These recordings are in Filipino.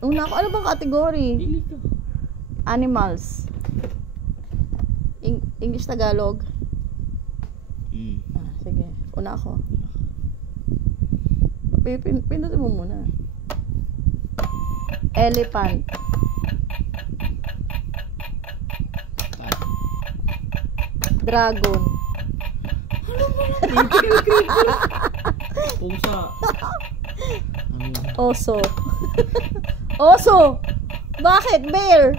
Una ko, ano bang category? Pili ka. Animals. English, Tagalog. Sige, una ako. Pinutin mo muna. Elephant. Dragon. Pusa. Oso. Oso! Bakit? Bear!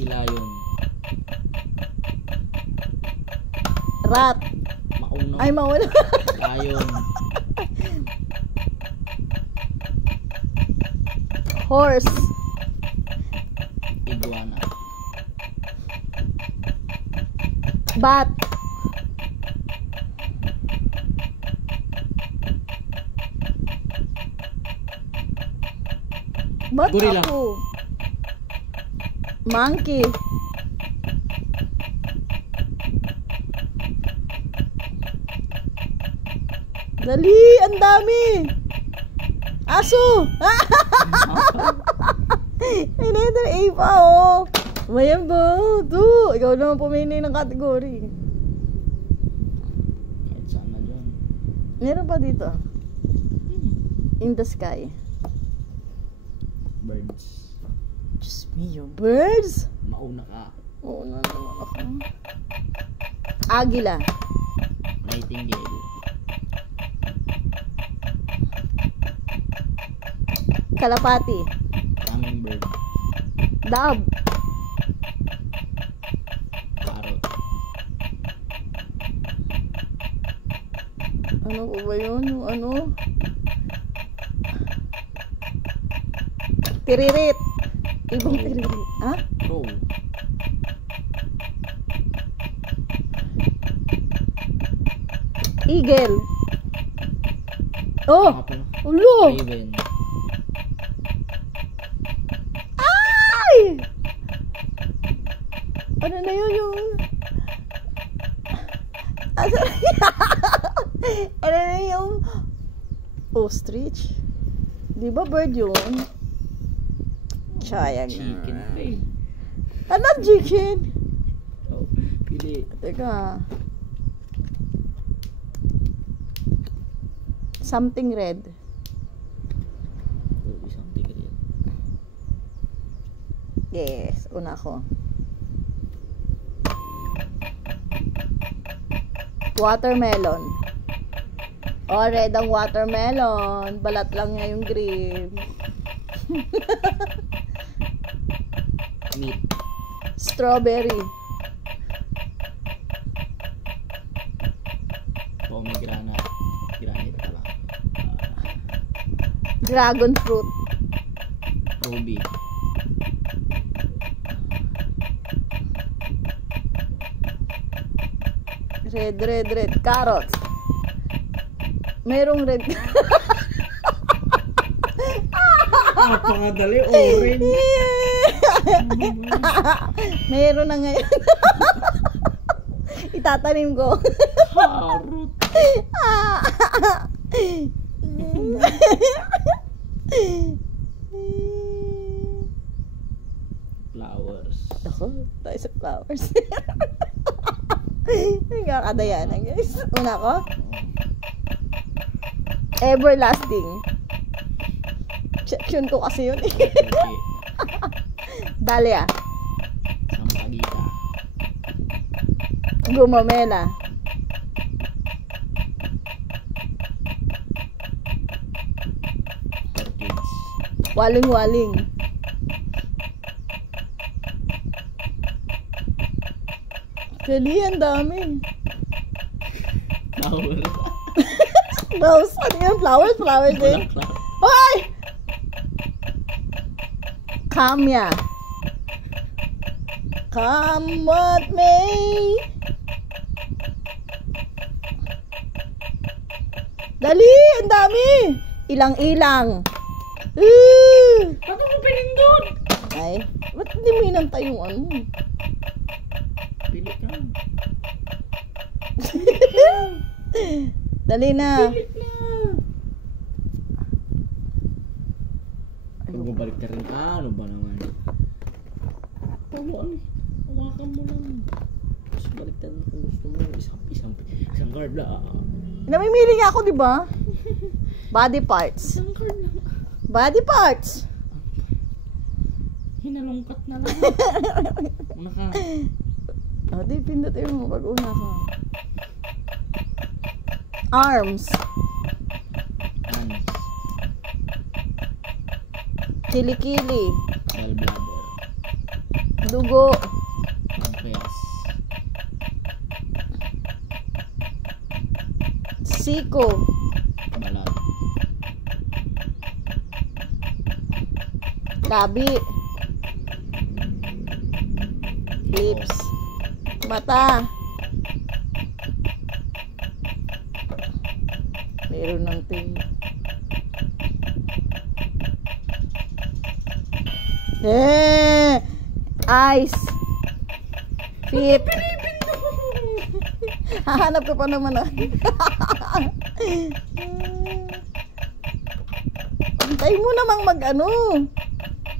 Lion. Rat. Mauna. Ay, mauna. Lion. Horse. Iguana. Bat. Ba't Gorilla. ako? Monkey. Dali, ang dami. Aso. Ay, letter A pa, oh. Mayan ba? Ito. Ikaw naman pumili ng category. Kahit saan na dyan. Meron pa dito. In the sky. Birds. Just me, your birds. Mauna ka. Oo na naman ako. Agila. Nightingale. Kalapati. Hummingbird. Dove. Parrot. Ano po ba yun? Yung ano? Tiririt. Ibang tiririt. Ha? Crow. Eagle. Oh! Mga pala. Ulo! Raven. Ay! Ano na yun yung... Ano na yung... Ostrich? Di ba bird yun? Sayang. Chicken. Hey. Ano chicken? Oh, pili. Teka. Something red. Oh, isang tigre. Yes, una ko. Watermelon. Oh, red ang watermelon. Balat lang niya yung green. Meat. Strawberry. Pomegranate. Granite pala. Dragon fruit. Ruby. Red. Carrots. Merong red. Napakadali. Orange. Meron na ngayon. Itatanim ko. Carrot. Flowers. Ako, tayo sa flowers. Nagkakadayanan, guys. Una ko. Everlasting. Section ko kasi yun eh. Dahlia. Sampagita. Gumamela. Orchids. Waling-waling. Kali, ang dami. Flower. Rose, ano yun? Flowers din. Walang flower. Hoy! Kamya. Come what may. Dali, ang dami. Ilang-ilang. Ano mo pinindot? Ay, ba't hindi mo inantay yung ano? Pili ka. Dali na. Pili na. Balik ka rin. Ano ba naman? Ano? Hawakan mo lang. Tapos balik ka rin kung gusto mo. Isang card lang. Namimili nga ako, di ba? Body parts. Isang card lang. Body parts. Hinalungkat na lang. Una ka. O, di, pindutin mo pag una ka. Arms. Hands. Kilikili. Gallbladder. Dugo. Pancreas. Siko. Balat. Labi. Lips. Mata. Meron ng ting. Eyes. Feet. Hahanap ko pa naman. Antay mo namang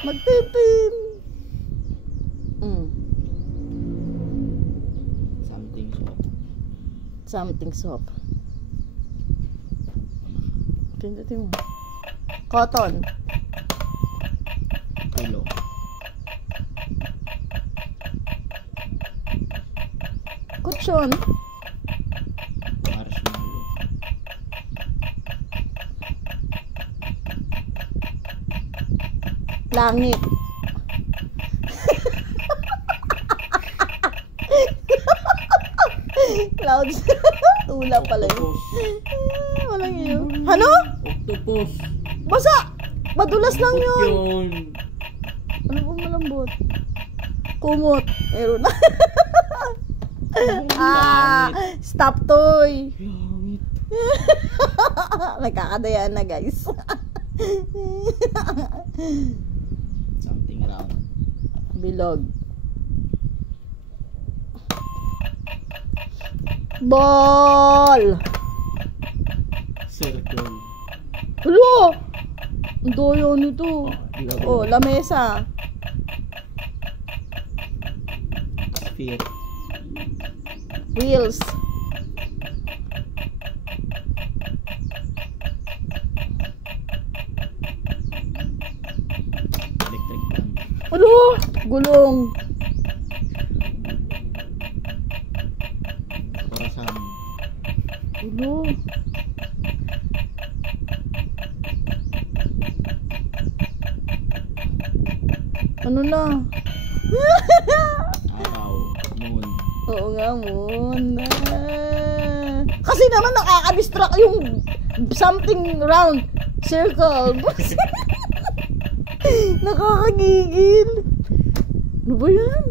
magtitin. Something soap. Pindutin mo. Cotton. Pillow. Kutsyon. Marshmallow. Langit. Clouds. Tula pala yun. Walang yun. Ano? Octopus. Basa! Madulas lang yun. Yun. Ano pong malambot? Kumot. Meron na. Stop toy. Langit. Nagkakadayaan na, guys. Something round. Bilog. Ball. Circle. Hello! Ang doyo nito. Oh, lamesa. Sphere. Wheels. Electric fan. Hello! Gulong. Corazon. Hello. Ano na? Araw. Moon. Oo nga, moon. Kasi naman nakaka-distract yung something round. Circle. Nakakagigil. Ano ba yan?